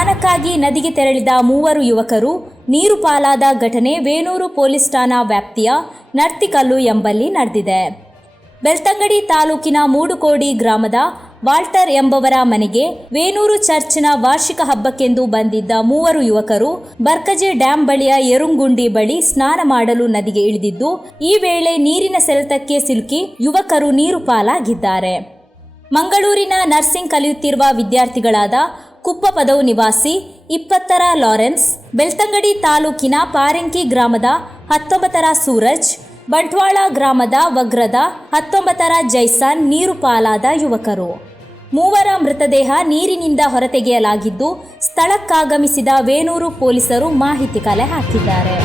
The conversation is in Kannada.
ಸ್ನಾನಕ್ಕಾಗಿ ನದಿಗೆ ತೆರಳಿದ 3 ಯುವಕರು ನೀರು ಪಾಲಾದ ಘಟನೆ ವೇಣೂರು ಪೊಲೀಸ್ ಠಾಣಾ ವ್ಯಾಪ್ತಿಯ ನರ್ತಿಕಲ್ಲು ಎಂಬಲ್ಲಿ ನಡೆದಿದೆ. ಬೆಳ್ತಂಗಡಿ ತಾಲೂಕಿನ ಮೂಡುಕೋಡಿ ಗ್ರಾಮದ ವಾಲ್ಟರ್ ಎಂಬವರ ಮನೆಗೆ ವೇಣೂರು ಚರ್ಚ್ನ ವಾರ್ಷಿಕ ಹಬ್ಬಕ್ಕೆಂದು ಬಂದಿದ್ದ 3 ಯುವಕರು ಬರ್ಕಜೆ ಡ್ಯಾಂ ಬಳಿಯ ಯರುಂಗುಂಡಿ ಬಳಿ ಸ್ನಾನ ಮಾಡಲು ನದಿಗೆ ಇಳಿದಿದ್ದು, ಈ ವೇಳೆ ನೀರಿನ ಸೆಳೆತಕ್ಕೆ ಸಿಲುಕಿ ಯುವಕರು ನೀರು ಪಾಲಾಗಿದ್ದಾರೆ. ಮಂಗಳೂರಿನ ನರ್ಸಿಂಗ್ ಕಲಿಯುತ್ತಿರುವ ವಿದ್ಯಾರ್ಥಿಗಳಾದ ಕುಪ್ಪಪದವು ನಿವಾಸಿ 20ರ ಲಾರೆನ್ಸ್, ಬೆಳ್ತಂಗಡಿ ತಾಲೂಕಿನ ಪಾರೆಂಕಿ ಗ್ರಾಮದ 19ರ ಸೂರಜ್, ಬಂಟ್ವಾಳ ಗ್ರಾಮದ ವಗ್ರದ 19ರ ಜೈಸಾನ್ ನೀರು ಪಾಲಾದ ಯುವಕರು. 3ರ ಮೃತದೇಹ ನೀರಿನಿಂದ ಹೊರತೆಗೆಯಲಾಗಿದ್ದು, ಸ್ಥಳಕ್ಕಾಗಮಿಸಿದ ವೇಣೂರು ಪೊಲೀಸರು ಮಾಹಿತಿ ಕಲೆ ಹಾಕಿದ್ದಾರೆ.